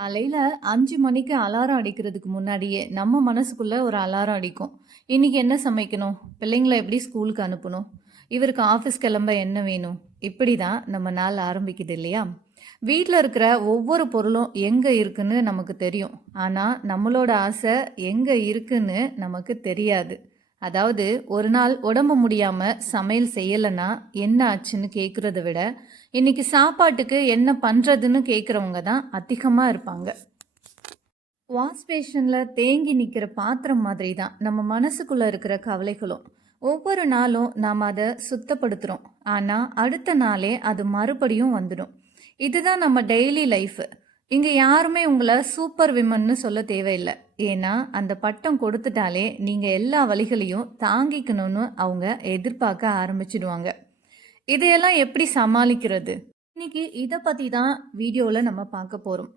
காலையில 5 மணிக்கு அலாரம் அடிக்கிறதுக்கு முன்னாடியே நம்ம மனசுக்குள்ள ஒரு அலாரம் அடிக்கும். இன்னைக்கு என்ன சமைக்கணும்? பிள்ளைங்கள எப்படி ஸ்கூலுக்கு அனுப்பணும்? இவருக்கு ஆஃபீஸ் கிளம்ப என்ன வேணும்? இப்படி தான் நம்ம நாள் ஆரம்பிக்குது இல்லையா? வீட்ல இருக்கிற ஒவ்வொரு பொருளும் எங்க இருக்குன்னு நமக்கு தெரியும். ஆனா நம்மளோட ஆசை எங்க இருக்குன்னு நமக்கு தெரியாது. அதாவது ஒரு நாள் உடம்பு முடியாம சமையல் செய்யலைன்னா என்ன ஆச்சுன்னு கேட்குறத விட இன்னைக்கு சாப்பாட்டுக்கு என்ன பண்ணுறதுன்னு கேட்குறவங்க தான் அதிகமாக இருப்பாங்க. வாஷ் பேஷனில் தேங்கி நிற்கிற பாத்திரம் மாதிரி தான் நம்ம மனசுக்குள்ளே இருக்கிற கவலைகளும். ஒவ்வொரு நாளும் நாம் அதை சுத்தப்படுத்துகிறோம், ஆனால் அடுத்த நாளே அது மறுபடியும் வந்துடும். இதுதான் நம்ம டெய்லி லைஃப். இங்கே யாருமே உங்களை சூப்பர் விமன்னு சொல்ல தேவையில்லை. ஏன்னா அந்த பட்டம் கொடுத்துட்டாலே நீங்கள் எல்லா வழிகளையும் தாங்கிக்கணும்னு அவங்க எதிர்பார்க்க ஆரம்பிச்சிடுவாங்க. இதையெல்லாம் எப்படி சமாளிக்கிறது? இன்னைக்கு இதை பற்றி தான் வீடியோவில் நம்ம பார்க்க போகிறோம்.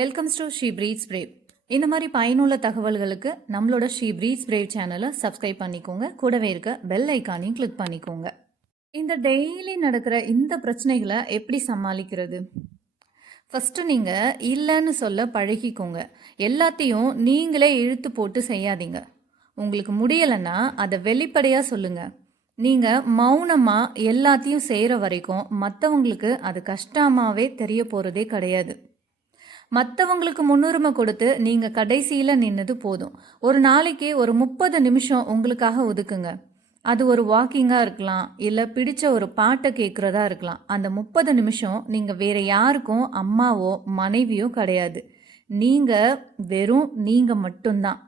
Welcomes to she breeds brave. இந்த மாதிரி பயனுள்ள தகவல்களுக்கு நம்மளோட ஷீ பிரீட்ஸ் பிரேவ் சேனலை சப்ஸ்கிரைப் பண்ணிக்கோங்க. கூடவே இருக்க பெல் ஐக்கானையும் கிளிக் பண்ணிக்கோங்க. இந்த டெய்லி நடக்கிற இந்த பிரச்சனைகளை எப்படி சமாளிக்கிறது? ஃபஸ்ட்டு நீங்கள் இல்லைன்னு சொல்ல பழகிக்கோங்க. எல்லாத்தையும் நீங்களே இழுத்து போட்டு செய்யாதீங்க. உங்களுக்கு முடியலைன்னா அதை வெளிப்படையாக சொல்லுங்கள். நீங்கள் மௌனமாக எல்லாத்தையும் செய்கிற வரைக்கும் மற்றவங்களுக்கு அது கஷ்டமாகவே தெரிய போகிறதே கிடையாது. மற்றவங்களுக்கு முன்னுரிமை கொடுத்து நீங்கள் கடைசியில் நின்னது போதும். ஒரு நாளைக்கு ஒரு 30 நிமிஷம் உங்களுக்காக ஒதுக்குங்க. அது ஒரு வாக்கிங்காக இருக்கலாம், இல்லை பிடிச்ச ஒரு பாட்டை கேட்குறதா இருக்கலாம். அந்த 30 நிமிஷம் நீங்கள் வேறு யாருக்கும் அம்மாவோ மனைவியோ கிடையாது. நீங்கள் வெறும் நீங்கள் மட்டும்தான்.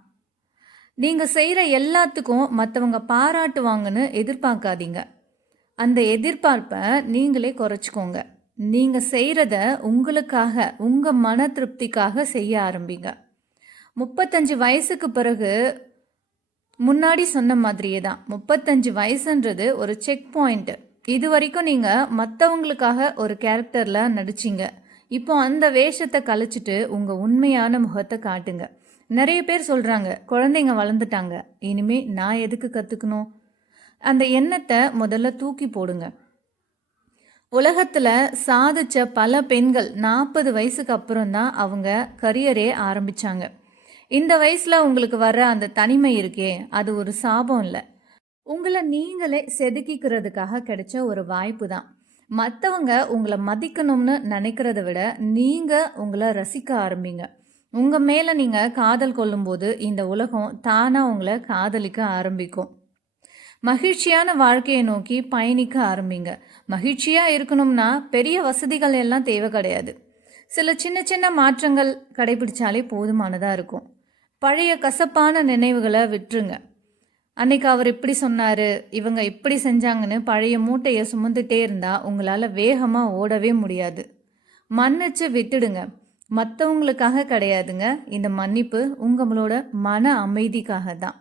நீங்கள் செய்கிற எல்லாத்துக்கும் மற்றவங்க பாராட்டுவாங்கன்னு எதிர்பார்க்காதீங்க. அந்த எதிர்பார்ப்பை நீங்களே குறைச்சிக்கோங்க. நீங்கள் செய்கிறத உங்களுக்காக, உங்கள் மன திருப்திக்காக செய்ய ஆரம்பிங்க. 35 வயசுக்கு பிறகு முன்னாடி சொன்ன மாதிரியே தான் 35 வயசுன்றது ஒரு செக் பாயிண்ட்டு. இது வரைக்கும் நீங்கள் மற்றவங்களுக்காக ஒரு கேரக்டரில் நடிச்சிங்க. இப்போ அந்த வேஷத்தை கழிச்சிட்டு உங்கள் உண்மையான முகத்தை காட்டுங்க. நிறைய பேர் சொல்கிறாங்க, குழந்தைங்க வளர்ந்துட்டாங்க, இனிமே நான் எதுக்கு கற்றுக்கணும்? அந்த எண்ணத்தை முதல்ல தூக்கி போடுங்க. உலகத்தில் சாதித்த பல பெண்கள் 40 வயசுக்கு அப்புறம் தான் அவங்க கரியரே ஆரம்பித்தாங்க. இந்த வயசில் உங்களுக்கு வர்ற அந்த தனிமை இருக்கே, அது ஒரு சாபம் இல்லை. உங்களை நீங்களே செதுக்கிக்கிறதுக்காக கிடைச்ச ஒரு வாய்ப்பு தான். மற்றவங்க உங்களை மதிக்கணும்னு நினைக்கிறத விட நீங்கள் உங்களை ரசிக்க ஆரம்பிங்க. உங்கள் மேலே நீங்கள் காதல் கொள்ளும்போது இந்த உலகம் தானாக உங்களை காதலிக்க ஆரம்பிக்கும். மகிழ்ச்சியான வாழ்க்கையை நோக்கி பயணிக்க ஆரம்பிங்க. மகிழ்ச்சியாக இருக்கணும்னா பெரிய வசதிகள் எல்லாம் தேவை கிடையாது. சில சின்ன சின்ன மாற்றங்கள் கடைபிடிச்சாலே போதுமானதாக இருக்கும். பழைய கசப்பான நினைவுகளை விட்டுருங்க. அன்னைக்கு அவர் இப்படி சொன்னார், இவங்க இப்படி செஞ்சாங்கன்னு பழைய மூட்டையை சுமந்துட்டே இருந்தால் உங்களால் வேகமாக ஓடவே முடியாது. மன்னிச்சு விட்டுடுங்க. மற்றவங்களுக்காக கிடையாதுங்க. இந்த மன்னிப்பு உங்களோட மன அமைதிக்காக தான்.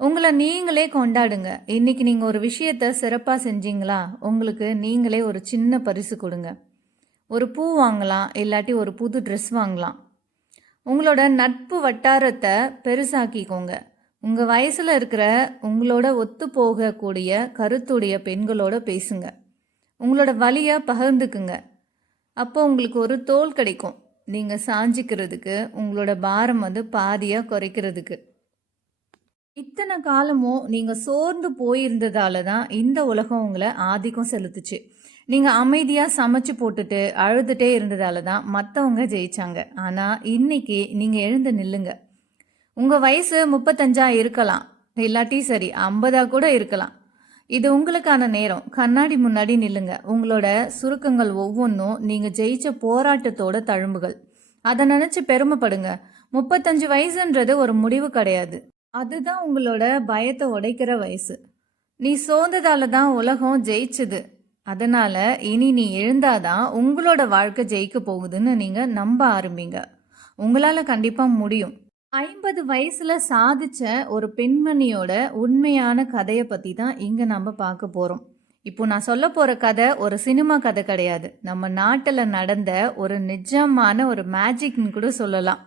உங்களை நீங்களே கொண்டாடுங்க. இன்றைக்கி நீங்கள் ஒரு விஷயத்தை சிறப்பாக செஞ்சீங்களா, உங்களுக்கு நீங்களே ஒரு சின்ன பரிசு கொடுங்க. ஒரு பூ வாங்கலாம், இல்லாட்டி ஒரு புது ட்ரெஸ் வாங்கலாம். உங்களோட நட்பு வட்டாரத்தை பெருசாக்கிக்கோங்க. உங்கள் வயசில் இருக்கிற உங்களோட ஒத்து போகக்கூடிய கருத்துடைய பெண்களோட பேசுங்க. உங்களோட வலியை பகிர்ந்துக்குங்க. அப்போ உங்களுக்கு ஒரு தோள் கிடைக்கும், நீங்கள் சாஞ்சிக்கிறதுக்கு, உங்களோட பாரம் பாதியாக குறைக்கிறதுக்கு. இத்தனை காலமும் நீங்கள் சோர்ந்து போயிருந்ததால தான் இந்த உலகம் உங்களை ஆதிக்கம் செலுத்துச்சு. நீங்கள் அமைதியாக சமைச்சு போட்டுட்டு அழுதுகிட்டே இருந்ததால தான் மற்றவங்க ஜெயிச்சாங்க. ஆனால் இன்னைக்கு நீங்கள் எழுந்து நில்லுங்க. உங்கள் வயசு 35 இருக்கலாம், இல்லாட்டி சரி 50 கூட இருக்கலாம். இது உங்களுக்கான நேரம். கண்ணாடி முன்னாடி நில்லுங்க. உங்களோட சுருக்கங்கள் ஒவ்வொன்றும் நீங்கள் ஜெயிச்ச போராட்டத்தோட தழும்புகள். அதை நினச்சி பெருமைப்படுங்க. 35 வயசுன்றது ஒரு முடிவு கிடையாது. அதுதான் உங்களோட பயத்தை உடைக்கிற வயசு. நீ சோர்ந்ததால தான் உலகம் ஜெயிச்சுது. அதனால் இனி நீ எழுந்தாதான் உங்களோட வாழ்க்கை ஜெயிக்க போகுதுன்னு நீங்கள் நம்ப ஆரம்பிங்க. உங்களால் கண்டிப்பாக முடியும். 50 வயசில் சாதித்த ஒரு பெண்மணியோட உண்மையான கதையை பற்றி தான் இங்கே நம்ம பார்க்க போகிறோம். இப்போ நான் சொல்ல போகிற கதை ஒரு சினிமா கதை கிடையாது. நம்ம நாட்டில் நடந்த ஒரு நிஜமான ஒரு மேஜிக்னு கூட சொல்லலாம்.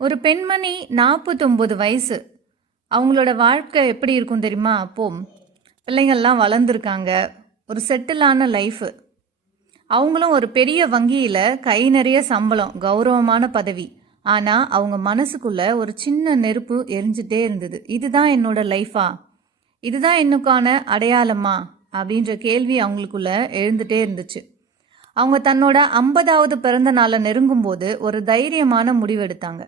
ஒரு பெண்மணி 49 வயசு. அவங்களோட வாழ்க்கை எப்படி இருக்கும் தெரியுமா? அப்போது பிள்ளைங்கள்லாம் வளர்ந்துருக்காங்க, ஒரு செட்டிலான லைஃபு. அவங்களும் ஒரு பெரிய வங்கியில கை நிறைய சம்பளம், கௌரவமான பதவி. ஆனா அவங்க மனசுக்குள்ள ஒரு சின்ன நெருப்பு எரிஞ்சுட்டே இருந்தது. இதுதான் என்னோட லைஃபா? இதுதான் என்னுக்கான அடையாளமா? அப்படின்ற கேள்வி அவங்களுக்குள்ள எழுந்துட்டே இருந்துச்சு. அவங்க தன்னோட 50வது பிறந்த நாளை நெருங்கும் போது ஒரு தைரியமான முடிவெடுத்தாங்க.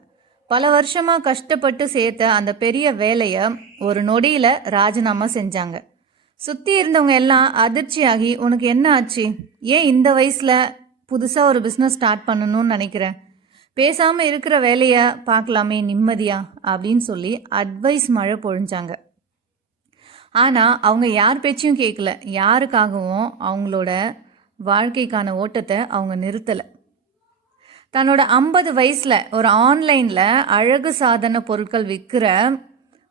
பல வருஷமா கஷ்டப்பட்டு சேர்த்த அந்த பெரிய வேலையை ஒரு நொடியில ராஜினாமா செஞ்சாங்க. சுத்தி இருந்தவங்க எல்லாம் அதிர்ச்சியாகி, உனக்கு என்ன ஆச்சு? ஏன் இந்த வயசுல புதுசா ஒரு பிஸ்னஸ் ஸ்டார்ட் பண்ணணும்னு நினைக்கிற? பேசாம இருக்கிற வேலைய பார்க்கலாமே நிம்மதியா அப்படின்னு சொல்லி அட்வைஸ் மழை பொழிஞ்சாங்க. ஆனா அவங்க யார் பேச்சையும் கேட்கல. யாருக்காகவும் அவங்களோட வாழ்க்கைக்கான ஓட்டத்தை அவங்க நிறுத்தல. தன்னோட 50 வயசுல ஒரு ஆன்லைன்ல அழகு சாதன பொருட்கள் விற்கிற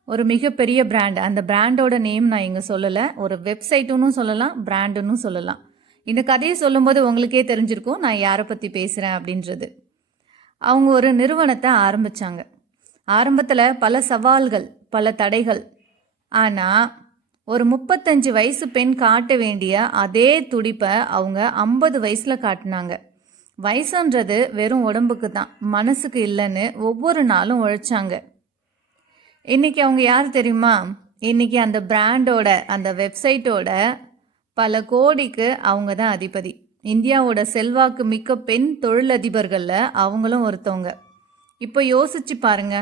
ஒரு மிகப்பெரிய பிராண்ட், அந்த பிராண்டோட நேம் நான் இங்கே சொல்லலை, ஒரு வெப்சைட்டுன்னு சொல்லலாம், பிராண்டுன்னு சொல்லலாம். இந்த கதையை சொல்லும்போது உங்களுக்கே தெரிஞ்சிருக்கும் நான் யாரை பற்றி பேசுகிறேன் அப்படின்றது. அவங்க ஒரு நிறுவனத்தை ஆரம்பித்தாங்க. ஆரம்பத்தில் பல சவால்கள், பல தடைகள். ஆனால் ஒரு 35 வயசு பெண் காட்ட வேண்டிய அதே துடிப்பை அவங்க 50 வயசில் காட்டினாங்க. வயசுன்றது வெறும் உடம்புக்கு தான், மனசுக்கு இல்லைன்னு ஒவ்வொரு நாளும் உழைச்சாங்க. இன்னைக்கு அவங்க யார் தெரியுமா? இன்னைக்கு அந்த பிராண்டோட, அந்த வெப்சைட்டோட பல கோடிக்கு அவங்க தான் அதிபதி. இந்தியாவோட செல்வாக்கு மிக்க பெண் தொழிலதிபர்களில் அவங்களும் ஒருத்தவங்க. இப்போ யோசிச்சு பாருங்க,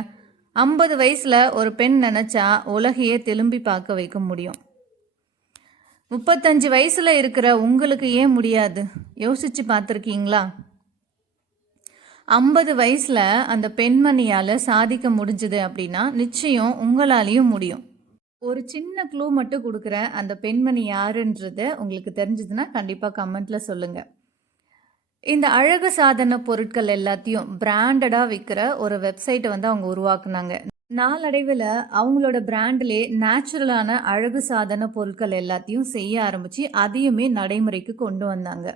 50 வயசுல ஒரு பெண் நினைச்சா உலகையே திரும்பி பார்க்க வைக்க முடியும். 35 வயசுல இருக்கிற உங்களுக்கு ஏன் முடியாது? யோசிச்சு பார்த்துருக்கீங்களா? 50 வயசில் அந்த பெண்மணியால் சாதிக்க முடிஞ்சுது அப்படின்னா நிச்சயம் உங்களாலேயும் முடியும். ஒரு சின்ன க்ளூ மட்டும் கொடுக்குறேன். அந்த பெண்மணி யாருன்றது உங்களுக்கு தெரிஞ்சதுன்னா கண்டிப்பாக கமெண்ட்டில் சொல்லுங்கள். இந்த அழகு சாதன பொருட்கள் எல்லாத்தையும் பிராண்டடாக விற்கிற ஒரு வெப்சைட்டை அவங்க உருவாக்குனாங்க. நாளடைவில் அவங்களோட பிராண்டிலே நேச்சுரலான அழகு சாதன பொருட்கள் எல்லாத்தையும் செய்ய ஆரம்பித்து அதையுமே நடைமுறைக்கு கொண்டு வந்தாங்க.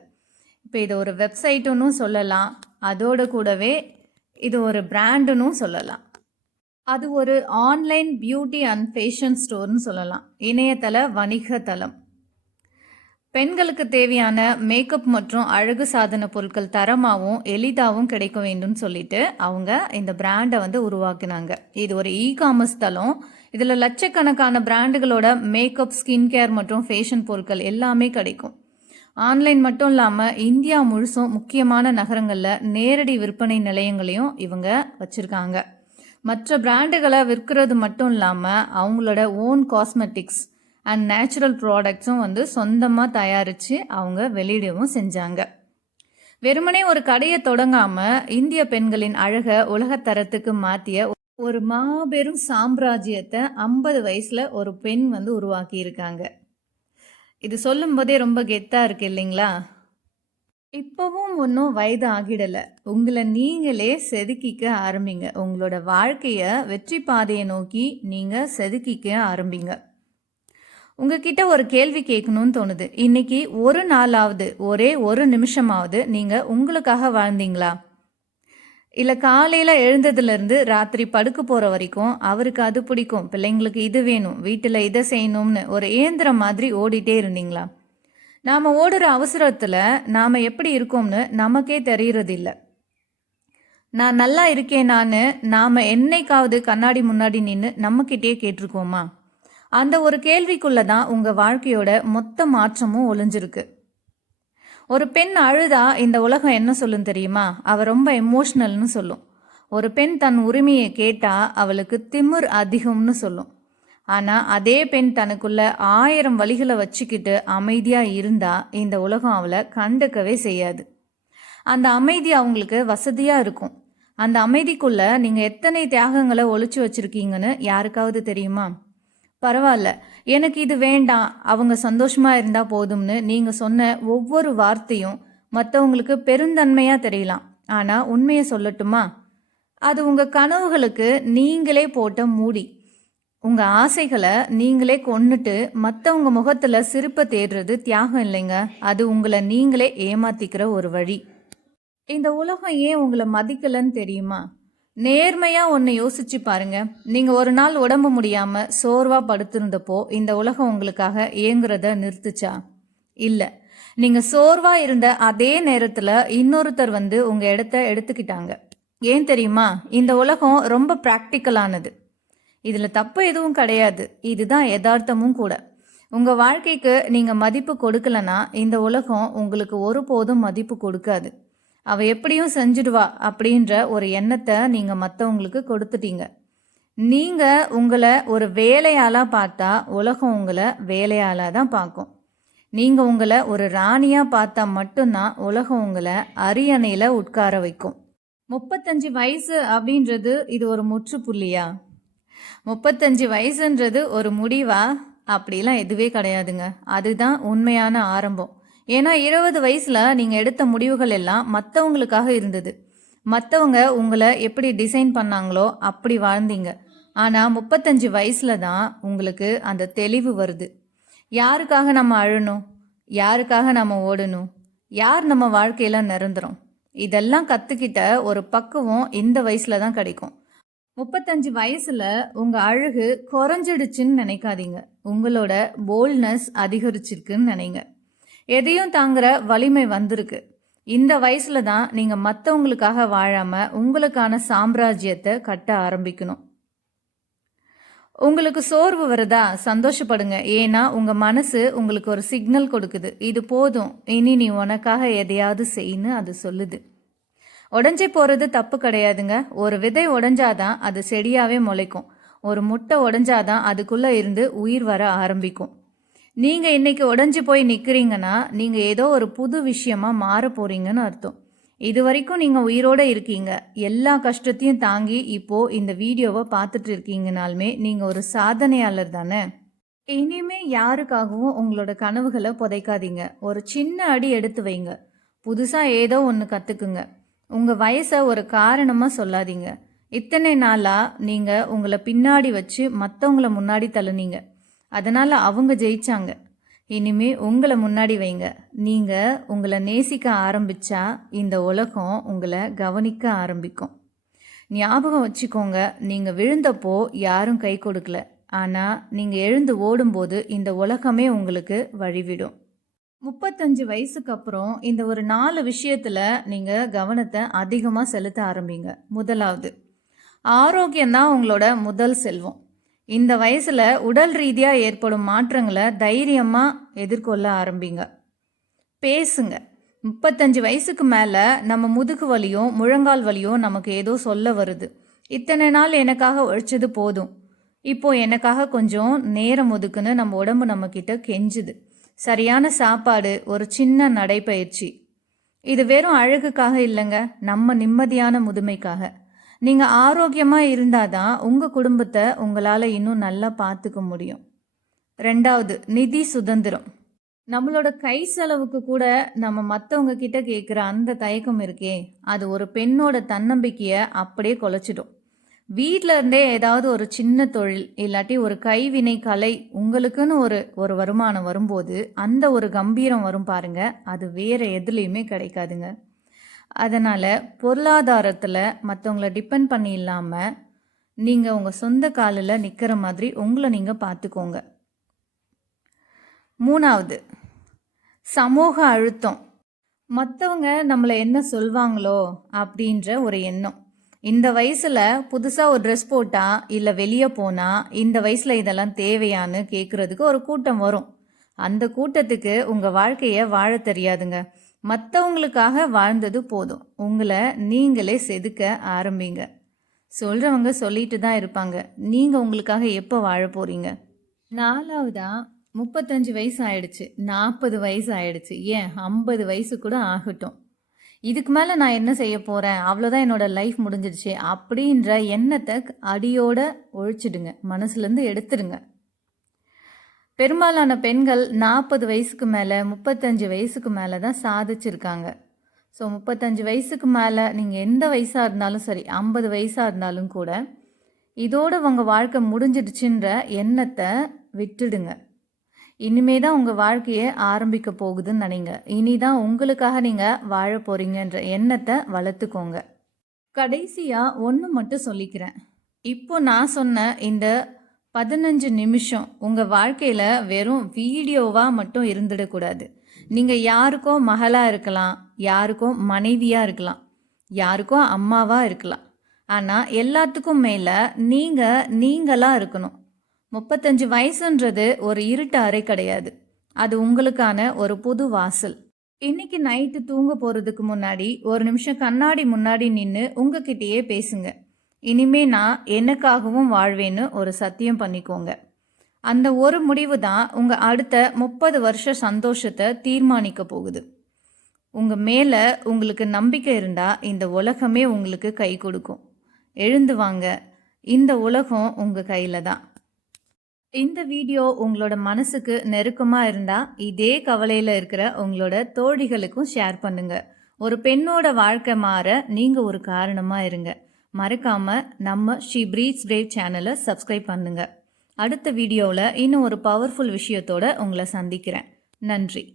இப்போ இது ஒரு வெப்சைட்டுன்னு சொல்லலாம், அதோட கூடவே இது ஒரு பிராண்டுன்னு சொல்லலாம். அது ஒரு ஆன்லைன் பியூட்டி அண்ட் ஃபேஷன் ஸ்டோர்னு சொல்லலாம், இணையதள வணிக தளம். பெண்களுக்கு தேவையான மேக்கப் மற்றும் அழகு சாதன பொருட்கள் தரமாகவும் எளிதாகவும் கிடைக்க வேண்டும்னு சொல்லிட்டு அவங்க இந்த பிராண்டை உருவாக்கினாங்க. இது ஒரு காமர்ஸ் தளம். இதில் லட்சக்கணக்கான பிராண்டுகளோட மேக்கப், ஸ்கின் கேர் மற்றும் ஃபேஷன் பொருட்கள் எல்லாமே கிடைக்கும். ஆன்லைன் மட்டும் இல்லாமல் இந்தியா முழுசும் முக்கியமான நகரங்களில் நேரடி விற்பனை நிலையங்களையும் இவங்க வச்சுருக்காங்க. மற்ற பிராண்டுகளை விற்கிறது மட்டும் இல்லாமல் அவங்களோட ஓன் காஸ்மெட்டிக்ஸ் அண்ட் நேச்சுரல் ப்ராடக்ட்ஸும் சொந்தமாக தயாரித்து அவங்க வெளியிடவும் செஞ்சாங்க. வெறுமனே ஒரு கடையை தொடங்காமல் இந்திய பெண்களின் அழகை உலகத்தரத்துக்கு மாற்றிய ஒரு மாபெரும் சாம்ராஜ்யத்தை 50 வயசில் ஒரு பெண் உருவாக்கி இருக்காங்க. இது சொல்லும் போதே ரொம்ப கெத்தாக இருக்கு இல்லைங்களா? இப்போவும் ஒன்றும் வயது ஆகிடலை. உங்களை நீங்களே செதுக்கிக்க ஆரம்பிங்க. உங்களோட வாழ்க்கையை வெற்றி பாதையை நோக்கி நீங்கள் செதுக்கிக்க ஆரம்பிங்க. உங்ககிட்ட ஒரு கேள்வி கேட்கணும்னு தோணுது. இன்னைக்கு ஒரு நாளாவது, ஒரே ஒரு நிமிஷமாவது நீங்கள் உங்களுக்காக வாழ்ந்தீங்களா? இல்லை காலையில் எழுந்ததுலேருந்து ராத்திரி படுக்க போகிற வரைக்கும் அவருக்கு அது பிடிக்கும், பிள்ளைங்களுக்கு இது வேணும், வீட்டில் இதை செய்யணும்னு ஒரு இயந்திரம் மாதிரி ஓடிட்டே இருந்தீங்களா? நாம் ஓடுற அவசரத்தில் நாம் எப்படி இருக்கோம்னு நமக்கே தெரியறதில்ல. நான் நல்லா இருக்கேன் நாம் என்னைக்காவது கண்ணாடி முன்னாடி நின்று நம்மக்கிட்டே கேட்டிருக்கோமா? அந்த ஒரு கேள்விக்குள்ளே தான் உங்கள் வாழ்க்கையோட மொத்த மாற்றமும் ஒளிஞ்சிருக்கு. ஒரு பெண் அழுதா இந்த உலகம் என்ன சொல்லும் தெரியுமா? அவள் ரொம்ப எமோஷ்னல்னு சொல்லும். ஒரு பெண் தன் உரிமையை கேட்டால் அவளுக்கு திமிர் அதிகம்னு சொல்லும். ஆனால் அதே பெண் தனக்குள்ள 1000 வழிகளை வச்சுக்கிட்டு அமைதியாக இருந்தால் இந்த உலகம் அவளை கண்டுக்கவே செய்யாது. அந்த அமைதி அவங்களுக்கு வசதியாக இருக்கும். அந்த அமைதிக்குள்ளே நீங்கள் எத்தனை தியாகங்களை ஒழிச்சு வச்சுருக்கீங்கன்னு யாருக்காவது தெரியுமா? பரவாயில்ல, எனக்கு இது வேண்டாம், அவங்க சந்தோஷமாக இருந்தால் போதும்னு நீங்கள் சொன்ன ஒவ்வொரு வார்த்தையும் மற்றவங்களுக்கு பெருந்தன்மையாக தெரியலாம். ஆனால் உண்மையை சொல்லட்டுமா, அது உங்கள் கனவுகளுக்கு நீங்களே போட்ட மூடி. உங்கள் ஆசைகளை நீங்களே கொன்னுட்டு மற்றவங்க முகத்தில் சிரிப்பை தேடுறது தியாகம் இல்லைங்க, அது உங்களை நீங்களே ஏமாத்திக்கிற ஒரு வழி. இந்த உலகம் ஏன் உங்களை மதிக்கலைன்னு தெரியுமா? நேர்மையாக ஒன்று யோசிச்சு பாருங்க. நீங்கள் ஒரு நாள் உடம்பு முடியாமல் சோர்வாக படுத்திருந்தப்போ இந்த உலகம் உங்களுக்காக இயங்குறத நிறுத்துச்சா? இல்லை. நீங்கள் சோர்வாக இருந்த அதே நேரத்தில் இன்னொருத்தர் வந்து உங்கள் இடத்த எடுத்துக்கிட்டாங்க. ஏன் தெரியுமா? இந்த உலகம் ரொம்ப ப்ராக்டிக்கலானது. இதில் தப்பு எதுவும் கிடையாது. இதுதான் யதார்த்தமும் கூட. உங்கள் வாழ்க்கைக்கு நீங்கள் மதிப்பு கொடுக்கலனா இந்த உலகம் உங்களுக்கு ஒருபோதும் மதிப்பு கொடுக்காது. அவள் எப்படியும் செஞ்சுடுவா அப்படின்ற ஒரு எண்ணத்தை நீங்கள் மற்றவங்களுக்கு கொடுத்துட்டீங்க. நீங்கள் உங்களை ஒரு வேலையாளாக பார்த்தா உலகம் உங்களை வேலையாளாக தான் பார்க்கும். நீங்கள் உங்களை ஒரு ராணியாக பார்த்தா மட்டும்தான் உலகம் உங்களை அரியணையில் உட்கார வைக்கும். 35 வயசு அப்படின்றது இது ஒரு முற்றுப்புள்ளியா? 35 வயசுன்றது ஒரு முடிவா? அப்படிலாம் எதுவே கிடையாதுங்க. அதுதான் உண்மையான ஆரம்பம். ஏன்னா 20 வயசில் நீங்கள் எடுத்த முடிவுகள் எல்லாம் மற்றவங்களுக்காக இருந்தது. மற்றவங்க உங்களை எப்படி டிசைன் பண்ணாங்களோ அப்படி வாழ்ந்தீங்க. ஆனால் 35 வயசில் தான் உங்களுக்கு அந்த தெளிவு வருது. யாருக்காக நம்ம அழணும்? யாருக்காக நம்ம ஓடணும்? யார் நம்ம வாழ்க்கையில் நிரந்தரம்? இதெல்லாம் கற்றுக்கிட்ட ஒரு பக்குவம் இந்த வயசில் தான் கிடைக்கும். 35 வயசில் உங்கள் அழகு குறைஞ்சிடுச்சுன்னு நினைக்காதீங்க. உங்களோட போல்ட்னஸ் அதிகரிச்சிருக்குன்னு நினைங்க. எதையும் தாங்குற வலிமை வந்திருக்கு. இந்த வயசில் தான் நீங்கள் மற்றவங்களுக்காக வாழாமல் உங்களுக்கான சாம்ராஜ்யத்தை கட்ட ஆரம்பிக்கணும். உங்களுக்கு சோர்வு வருதா? சந்தோஷப்படுங்க. ஏன்னா உங்கள் மனசு உங்களுக்கு ஒரு சிக்னல் கொடுக்குது. இது போதும், இனி நீ உனக்காக எதையாவது செய்யு அது சொல்லுது. உடஞ்சி போகிறது தப்பு கிடையாதுங்க. ஒரு விதை உடஞ்சாதான் அது செடியாகவே முளைக்கும். ஒரு முட்டை உடஞ்சாதான் அதுக்குள்ளே இருந்து உயிர் வர ஆரம்பிக்கும். நீங்கள் இன்றைக்கி உடஞ்சி போய் நிற்கிறீங்கன்னா நீங்கள் ஏதோ ஒரு புது விஷயமா மாற போகிறீங்கன்னு அர்த்தம். இது வரைக்கும் நீங்கள் உயிரோடு இருக்கீங்க. எல்லா கஷ்டத்தையும் தாங்கி இப்போது இந்த வீடியோவை பார்த்துட்டு இருக்கீங்கனாலுமே நீங்கள் ஒரு சாதனையாளர் தானே. இனிமே யாருக்காகவும் உங்களோட கனவுகளை புதைக்காதீங்க. ஒரு சின்ன அடி எடுத்து வைங்க. புதுசாக ஏதோ ஒன்று கற்றுக்குங்க. உங்கள் வயசை ஒரு காரணமாக சொல்லாதீங்க. இத்தனை நாளாக நீங்கள் உங்களை பின்னாடி வச்சு மற்றவங்கள முன்னாடி தள்ளுனீங்க. அதனால் அவங்க ஜெயிச்சாங்க. இனிமே உங்களை முன்னாடி வைங்க. நீங்கள் உங்களை நேசிக்க ஆரம்பித்தா இந்த உலகம் உங்களை கவனிக்க ஆரம்பிக்கும். ஞாபகம் வச்சுக்கோங்க, நீங்கள் விழுந்தப்போ யாரும் கை கொடுக்கல. ஆனால் நீங்கள் எழுந்து ஓடும்போது இந்த உலகமே உங்களுக்கு வழிவிடும். 35 வயசுக்கு அப்புறம் இந்த ஒரு 4 விஷயத்தில் நீங்கள் கவனத்தை அதிகமாக செலுத்த ஆரம்பிங்க. முதலாவது, ஆரோக்கியம்தான் உங்களோட முதல் செல்வம். இந்த வயசில் உடல் ரீதியாக ஏற்படும் மாற்றங்களை தைரியமாக எதிர்கொள்ள ஆரம்பிங்க. பேசுங்க. 35 வயசுக்கு மேலே நம்ம முதுகு வலியும் முழங்கால் வலியும் நமக்கு ஏதோ சொல்ல வருது. இத்தனை நாள் எனக்காக உழைச்சது போதும், இப்போது எனக்காக கொஞ்சம் நேரம் ஒதுக்குன்னு நம்ம உடம்பு நம்மக்கிட்ட கெஞ்சுது. சரியான சாப்பாடு, ஒரு சின்ன நடைப்பயிற்சி, இது வெறும் அழகுக்காக இல்லைங்க, நம்ம நிம்மதியான முதுமைக்காக. நீங்கள் ஆரோக்கியமாக இருந்தால் தான் உங்கள் குடும்பத்தை உங்களால் இன்னும் நல்லா பார்த்துக்க முடியும். ரெண்டாவது, நிதி சுதந்திரம். நம்மளோட கை செலவுக்கு கூட நம்ம மற்றவங்க கிட்ட கேட்குற அந்த தயக்கம் இருக்கே, அது ஒரு பெண்ணோட தன்னம்பிக்கையை அப்படியே குலைச்சிடும். வீட்டில் இருந்தே ஏதாவது ஒரு சின்ன தொழில் இல்லாட்டி ஒரு கைவினை கலை உங்களுக்குன்னு ஒரு வருமானம் வரும்போது அந்த ஒரு கம்பீரம் வரும் பாருங்க, அது வேறு எதுலேயுமே கிடைக்காதுங்க. அதனால் பொருளாதாரத்தில் மற்றவங்கள டிபெண்ட் பண்ணி இல்லாமல் நீங்கள் உங்கள் சொந்த காலில் நிற்கிற மாதிரி உங்களை நீங்கள் பார்த்துக்கோங்க. மூணாவது, சமூக அழுத்தம். மற்றவங்க நம்மளை என்ன சொல்வாங்களோ அப்படின்ற ஒரு எண்ணம். இந்த வயசில் புதுசாக ஒரு ட்ரெஸ் போட்டால் இல்லை வெளியே போனால் இந்த வயசில் இதெல்லாம் தேவையான்னு கேட்குறதுக்கு ஒரு கூட்டம் வரும். அந்த கூட்டத்துக்கு உங்கள் வாழ்க்கையை வாழ தெரியாதுங்க. மற்றவங்களுக்காக வாழ்ந்தது போதும். உங்களை நீங்களே செதுக்க ஆரம்பிங்க. சொல்கிறவங்க சொல்லிட்டு தான் இருப்பாங்க. நீங்கள் உங்களுக்காக எப்போ வாழ போகிறீங்க? நாலாவதா, 35 வயசு ஆயிடுச்சு, 40 வயசு ஆயிடுச்சு, ஏன் 50 வயசு கூட ஆகட்டும், இதுக்கு மேலே நான் என்ன செய்ய போகிறேன், அவ்வளோதான் என்னோடய லைஃப் முடிஞ்சிடுச்சு அப்படின்ற எண்ணத்தை அடியோட ஒழிச்சிடுங்க, மனசுலேருந்து எடுத்துடுங்க. பெரும்பாலான பெண்கள் 40 வயசுக்கு மேலே 35 வயசுக்கு மேலே தான் சாதிச்சிருக்காங்க. ஸோ 35 வயசுக்கு மேலே நீங்கள் எந்த வயசாக இருந்தாலும் சரி, 50 வயசாக இருந்தாலும் கூட இதோட உங்கள் வாழ்க்கை முடிஞ்சிடுச்சுன்ற எண்ணத்தை விட்டுடுங்க. இனிமே தான் உங்கள் வாழ்க்கையை ஆரம்பிக்க போகுதுன்னு நினைங்க. இனி தான் உங்களுக்காக நீங்கள் வாழ போகிறீங்கன்ற எண்ணத்தை வளர்த்துக்கோங்க. கடைசியாக ஒன்று மட்டும் சொல்லிக்கிறேன். இப்போ நான் சொன்ன இந்த 15 நிமிஷம் உங்கள் வாழ்க்கையில் வெறும் வீடியோவாக மட்டும் இருந்துடக்கூடாது. நீங்கள் யாருக்கோ மகளாக இருக்கலாம், யாருக்கோ மனைவியாக இருக்கலாம், யாருக்கோ அம்மாவாக இருக்கலாம். ஆனால் எல்லாத்துக்கும் மேலே நீங்களாக இருக்கணும். 35 வயசுன்றது ஒரு இருட்டு அறை கிடையாது. அது உங்களுக்கான ஒரு புது வாசல். இன்னைக்கு நைட்டு தூங்க போகிறதுக்கு முன்னாடி ஒரு நிமிஷம் கண்ணாடி முன்னாடி நின்று உங்ககிட்டயே பேசுங்க. இனிமே நான் எனக்காகவும் வாழ்வேன்னு ஒரு சத்தியம் பண்ணிக்கோங்க. அந்த ஒரு முடிவு தான் உங்கள் அடுத்த 30 வருஷ சந்தோஷத்தை தீர்மானிக்க போகுது. உங்கள் மேலே உங்களுக்கு நம்பிக்கை இருந்தால் இந்த உலகமே உங்களுக்கு கை கொடுக்கும். எழுந்து வாங்க, இந்த உலகம் உங்கள் கையில் தான். இந்த வீடியோ உங்களோட மனசுக்கு நெருக்கமாக இருந்தால் இதே கவலையில் இருக்கிற உங்களோட தோழிகளுக்கும் ஷேர் பண்ணுங்க. ஒரு பெண்ணோட வாழ்க்கை மாற நீங்கள் ஒரு காரணமாக இருங்க. மறக்காமல் நம்ம ஷீ பிரீத்ஸ் பிரேவ் சேனலை சப்ஸ்கிரைப் பண்ணுங்க. அடுத்த வீடியோவில் இன்னும் ஒரு பவர்ஃபுல் விஷயத்தோட உங்களை சந்திக்கிறேன். நன்றி.